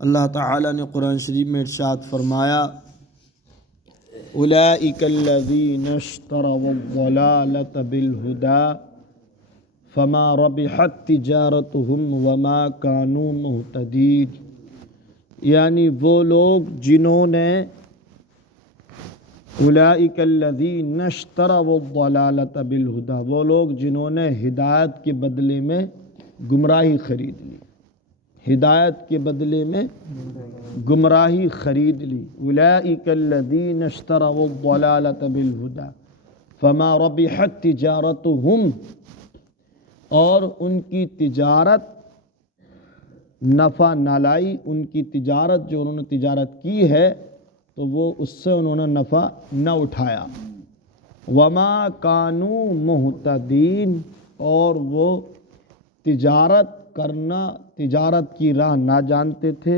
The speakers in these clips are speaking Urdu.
اللہ تعالیٰ نے قرآن شریف میں ارشاد فرمایا اولئک الذین اشتروا الضلالة بالهدى فما ربحت تجارتهم وما كانوا مهتدین، یعنی وہ لوگ جنہوں نے اولئک الذین اشتروا الضلالة بالهدى، وہ لوگ جنہوں نے ہدایت کے بدلے میں گمراہی خرید لی، ہدایت کے بدلے میں گمراہی خرید لی۔ اولئک الذین اشتروا الضلالة بالهدى فما ربحت تجارتهم، اور ان کی تجارت نفع نہ لائی، ان کی تجارت جو انہوں نے تجارت کی ہے تو وہ اس سے انہوں نے نفع نہ اٹھایا۔ وما كانوا مہتدین، اور وہ تجارت کی راہ نہ جانتے تھے،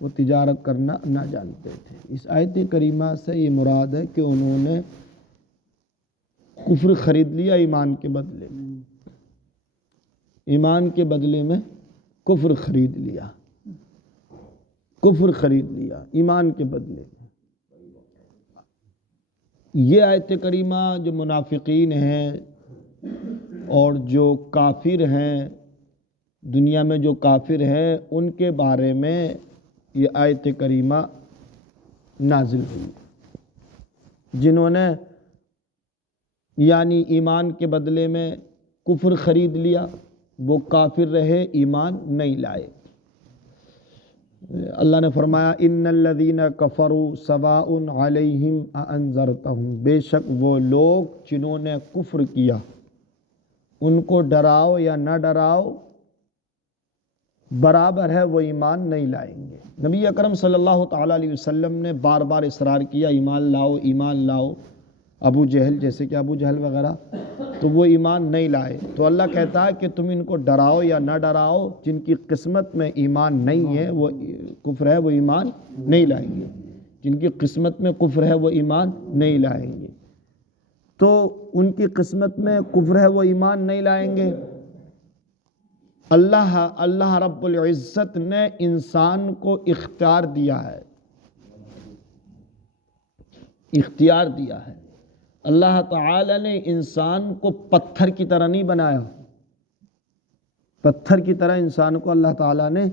وہ تجارت کرنا نہ جانتے تھے۔ اس آیت کریمہ سے یہ مراد ہے کہ انہوں نے کفر خرید لیا ایمان کے بدلے میں، ایمان کے بدلے میں کفر خرید لیا، کفر خرید لیا ایمان کے بدلے میں۔ یہ آیت کریمہ جو منافقین ہیں اور جو کافر ہیں، دنیا میں جو کافر ہیں، ان کے بارے میں یہ آیت کریمہ نازل ہوئی، جنہوں نے یعنی ایمان کے بدلے میں کفر خرید لیا، وہ کافر رہے، ایمان نہیں لائے۔ اللہ نے فرمایا ان الذین کفروا سواء علیہم اانذرتہم، بے شک وہ لوگ جنہوں نے کفر کیا ان کو ڈراؤ یا نہ ڈراؤ برابر ہے، وہ ایمان نہیں لائیں گے۔ نبی اکرم صلی اللہ تعالیٰ علیہ وسلم نے بار بار اصرار کیا ایمان لاؤ ایمان لاؤ، ابو جہل جیسے کہ ابو جہل وغیرہ، تو وہ ایمان نہیں لائے۔ تو اللہ کہتا ہے کہ تم ان کو ڈراؤ یا نہ ڈراؤ، جن کی قسمت میں ایمان نہیں ہے، وہ کفر ہے، وہ ایمان نہیں لائیں گے، جن کی قسمت میں کفر ہے وہ ایمان نہیں لائیں گے۔ تو ان کی قسمت میں کفر ہے، وہ ایمان نہیں لائیں گے۔ اللہ رب العزت نے انسان کو اختیار دیا ہے، اختیار دیا ہے۔ اللہ تعالی نے انسان کو پتھر کی طرح نہیں بنایا، پتھر کی طرح انسان کو اللہ تعالی نے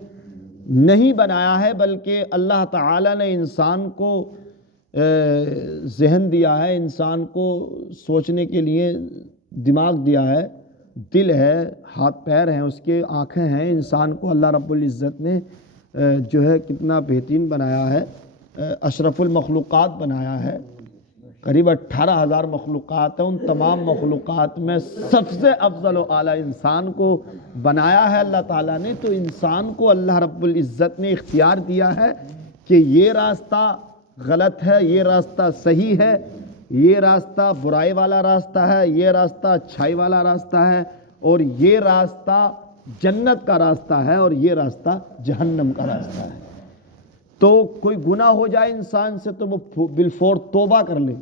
نہیں بنایا ہے، بلکہ اللہ تعالی نے انسان کو ذہن دیا ہے، انسان کو سوچنے کے لیے دماغ دیا ہے، دل ہے، ہاتھ پیر ہیں، اس کے آنکھیں ہیں۔ انسان کو اللہ رب العزت نے جو ہے کتنا بہترین بنایا ہے، اشرف المخلوقات بنایا ہے۔ قریب 18,000 مخلوقات ہیں، ان تمام مخلوقات میں سب سے افضل و اعلیٰ انسان کو بنایا ہے اللہ تعالیٰ نے۔ تو انسان کو اللہ رب العزت نے اختیار دیا ہے کہ یہ راستہ غلط ہے، یہ راستہ صحیح ہے، یہ راستہ برائی والا راستہ ہے، یہ راستہ اچھائی والا راستہ ہے، اور یہ راستہ جنت کا راستہ ہے، اور یہ راستہ جہنم کا راستہ ہے۔ تو کوئی گناہ ہو جائے انسان سے تو وہ بالفور توبہ کر لے،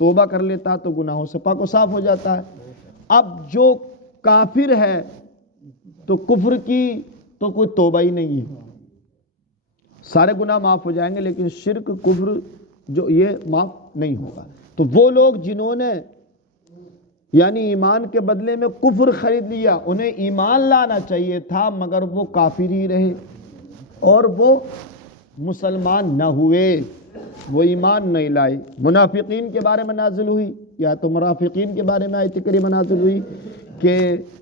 توبہ کر لیتا تو گناہوں سے پاک و صاف ہو جاتا ہے۔ اب جو کافر ہے تو کفر کی تو کوئی توبہ ہی نہیں ہے، سارے گناہ معاف ہو جائیں گے، لیکن شرک کفر جو یہ معاف نہیں ہوگا۔ تو وہ لوگ جنہوں نے یعنی ایمان کے بدلے میں کفر خرید لیا، انہیں ایمان لانا چاہیے تھا، مگر وہ کافر ہی رہے اور وہ مسلمان نہ ہوئے، وہ ایمان نہیں لائے۔ منافقین کے بارے میں نازل ہوئی، یا تو منافقین کے بارے میں آیت کریمہ نازل ہوئی کہ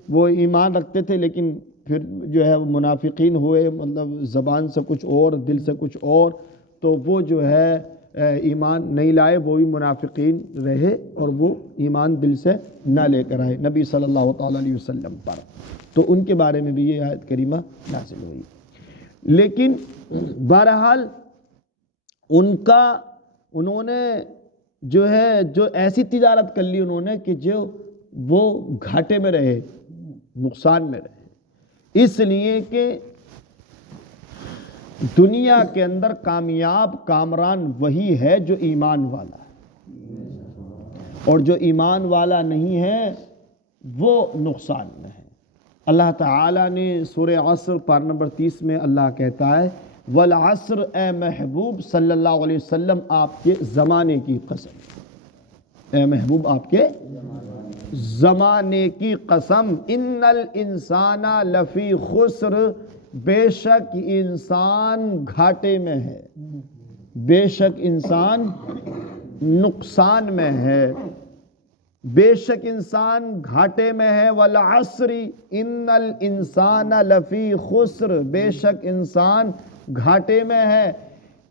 وہ ایمان رکھتے تھے لیکن پھر جو ہے وہ منافقین ہوئے، مطلب زبان سے کچھ اور دل سے کچھ اور، تو وہ جو ہے ایمان نہیں لائے، وہ بھی منافقین رہے، اور وہ ایمان دل سے نہ لے کر آئے نبی صلی اللہ تعالیٰ علیہ وسلم پر۔ تو ان کے بارے میں بھی یہ آیت کریمہ نازل ہوئی۔ لیکن بہرحال انہوں نے جو ہے جو ایسی تجارت کر لی انہوں نے کہ جو وہ گھاٹے میں رہے، نقصان میں رہے، اس لیے کہ دنیا کے اندر کامیاب کامران وہی ہے جو ایمان والا ہے، اور جو ایمان والا نہیں ہے وہ نقصان میں ہے۔ اللہ تعالیٰ نے سورہ عصر پارہ نمبر 30 میں اللہ کہتا ہے والعصر اے محبوب صلی اللہ علیہ وسلم آپ کے زمانے کی قسم، اے محبوب آپ کے زمانے کی قسم، ان الانسان لفی خسر، بے شک انسان گھاٹے میں ہے، بے شک انسان نقصان میں ہے، بے شک انسان گھاٹے میں ہے، والعصر ان الانسان لفی خسر، بے شک انسان گھاٹے میں ہے،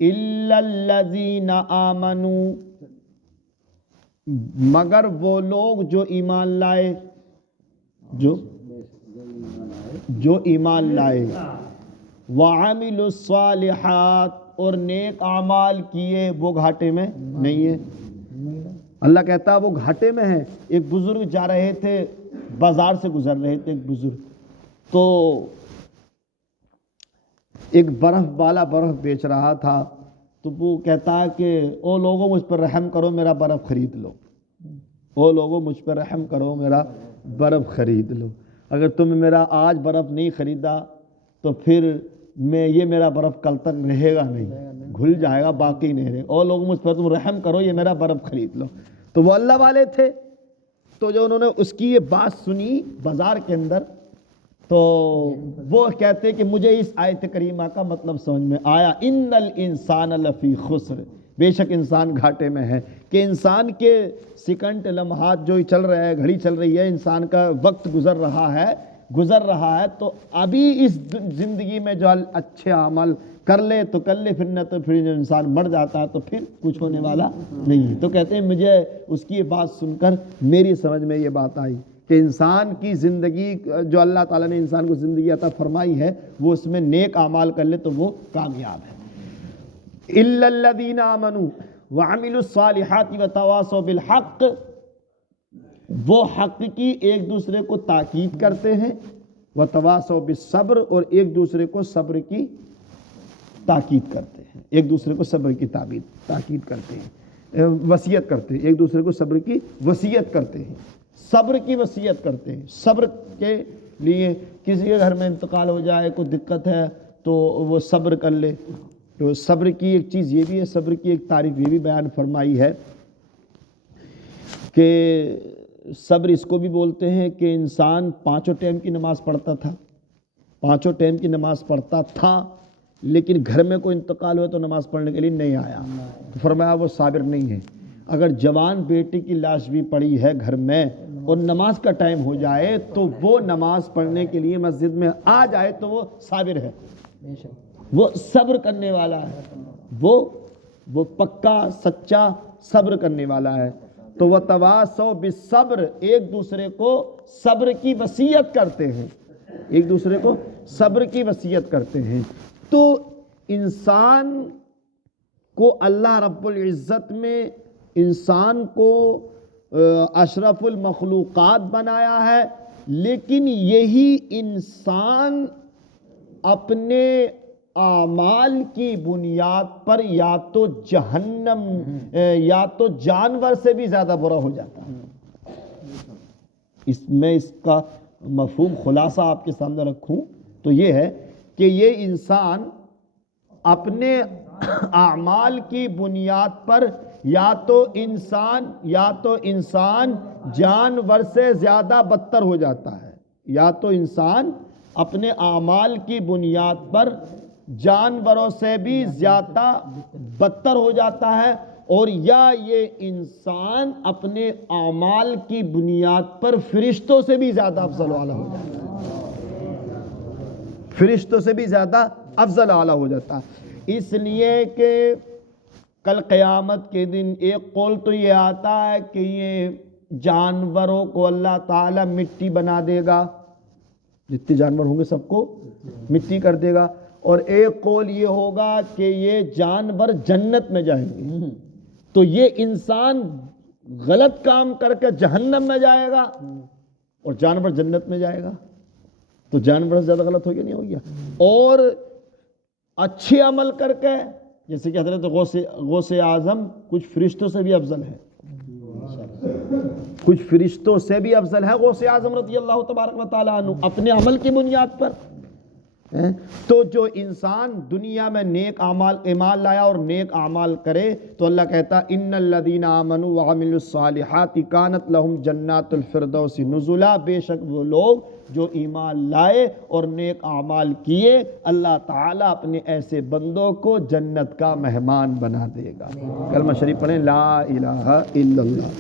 الا الذین آمنوا، مگر وہ لوگ جو ایمان لائے، جو ایمان لائے، وعملوا الصالحات، اور نیک اعمال کیے، وہ گھاٹے میں نہیں ہے۔ اللہ کہتا ہے وہ گھاٹے میں ہے۔ ایک بزرگ جا رہے تھے، بازار سے گزر رہے تھے ایک بزرگ، تو ایک برف والا برف بیچ رہا تھا، تو وہ کہتا ہے کہ او لوگوں مجھ پر رحم کرو، میرا برف خرید لو، او لوگوں مجھ پر رحم کرو، میرا برف خرید لو، اگر تم میرا آج برف نہیں خریدا تو پھر یہ میرا برف کل تک رہے گا نہیں، گھل جائے گا، باقی نہیں رہے گا، او لوگوں مجھ پر تم رحم کرو، یہ میرا برف خرید لو۔ تو وہ اللہ والے تھے، تو جو انہوں نے اس کی یہ بات سنی بازار کے اندر، تو وہ کہتے کہ مجھے اس آیت کریمہ کا مطلب سمجھ میں آیا، ان الانسان لفی خسر، بے شک انسان گھاٹے میں ہے، کہ انسان کے سیکنڈ لمحات جو چل رہے ہیں، گھڑی چل رہی ہے، انسان کا وقت گزر رہا ہے، تو ابھی اس زندگی میں جو اچھے عمل کر لے تو کر لے، پھر نہ تو پھر جو انسان مر جاتا ہے تو پھر کچھ ہونے والا نہیں۔ تو کہتے ہیں مجھے اس کی یہ بات سن کر میری سمجھ میں یہ بات آئی کہ انسان کی زندگی، جو اللہ تعالیٰ نے انسان کو زندگی عطا فرمائی ہے، وہ اس میں نیک اعمال کر لے تو وہ کامیاب ہے۔ الا الذین آمنوا وعملوا الصالحات وتواصوا بالحق، وہ حق کی ایک دوسرے کو تاکید کرتے ہیں، وتواصوا بالصبر، اور ایک دوسرے کو صبر کی تاکید کرتے ہیں، ایک دوسرے کو صبر کی تاکید کرتے ہیں، وصیت کرتے ہیں، ایک دوسرے کو صبر کی وصیت کرتے ہیں، صبر کی وصیت کرتے ہیں۔ صبر کے لیے کسی کے گھر میں انتقال ہو جائے، کوئی دقت ہے تو وہ صبر کر لے۔ تو صبر کی ایک چیز یہ بھی ہے، صبر کی ایک تعریف یہ بھی بیان فرمائی ہے کہ صبر اس کو بھی بولتے ہیں کہ انسان 5 ٹائم کی نماز پڑھتا تھا، 5 ٹائم کی نماز پڑھتا تھا، لیکن گھر میں کوئی انتقال ہوئے تو نماز پڑھنے کے لیے نہیں آیا، تو فرمایا وہ صابر نہیں ہے۔ اگر جوان بیٹی کی لاش بھی پڑی ہے گھر میں اور نماز کا ٹائم ہو جائے تو وہ نماز پڑھنے کے لیے مسجد میں آ جائے تو وہ صابر ہے، وہ صبر کرنے والا ہے، وہ پکا سچا صبر کرنے والا ہے۔ تو وتواصوا بالصبر، ایک دوسرے کو صبر کی وصیت کرتے ہیں، ایک دوسرے کو صبر کی وصیت کرتے ہیں۔ تو انسان کو اللہ رب العزت میں انسان کو اشرف المخلوقات بنایا ہے، لیکن یہی انسان اپنے اعمال کی بنیاد پر یا تو جہنم یا تو جانور سے بھی زیادہ برا ہو جاتا ہے۔ اس کا مفہوم خلاصہ آپ کے سامنے رکھوں تو یہ ہے کہ یہ انسان اپنے اعمال کی بنیاد پر یا تو انسان جانور سے زیادہ بدتر ہو جاتا ہے، یا تو انسان اپنے اعمال کی بنیاد پر جانوروں سے بھی زیادہ بدتر ہو جاتا ہے، اور یا یہ انسان اپنے اعمال کی بنیاد پر فرشتوں سے بھی زیادہ افضل والا ہو جاتا ہے، فرشتوں سے بھی زیادہ افضل والا ہو جاتا ہے۔ اس لیے کہ کل قیامت کے دن ایک قول تو یہ آتا ہے کہ یہ جانوروں کو اللہ تعالیٰ مٹی بنا دے گا، جتنے جانور ہوں گے سب کو مٹی کر دے گا، اور ایک قول یہ ہوگا کہ یہ جانور جنت میں جائیں گے۔ تو یہ انسان غلط کام کر کے جہنم میں جائے گا اور جانور جنت میں جائے گا، تو جانور سے زیادہ غلط ہو گیا نہیں ہو گیا؟ اور اچھے عمل کر کے، جیسے کہ حضرت غوث اعظم کچھ فرشتوں سے بھی افضل ہے، کچھ فرشتوں سے بھی افضل ہے غوث اعظم رضی اللہ تبارک و تعالیٰ عنہ اپنے عمل کی بنیاد پر۔ تو جو انسان دنیا میں نیک اعمال ایمان لایا اور نیک اعمال کرے تو اللہ کہتا ان الذین آمنوا وعملوا الصالحات کانت لہم جنات الفردوس نزلا، بے شک وہ لوگ جو ایمان لائے اور نیک اعمال کیے اللہ تعالیٰ اپنے ایسے بندوں کو جنت کا مہمان بنا دے گا۔ کلمہ شریف پڑھیں، لا الہ الا اللہ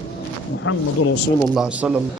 محمد رسول اللہ صلی اللہ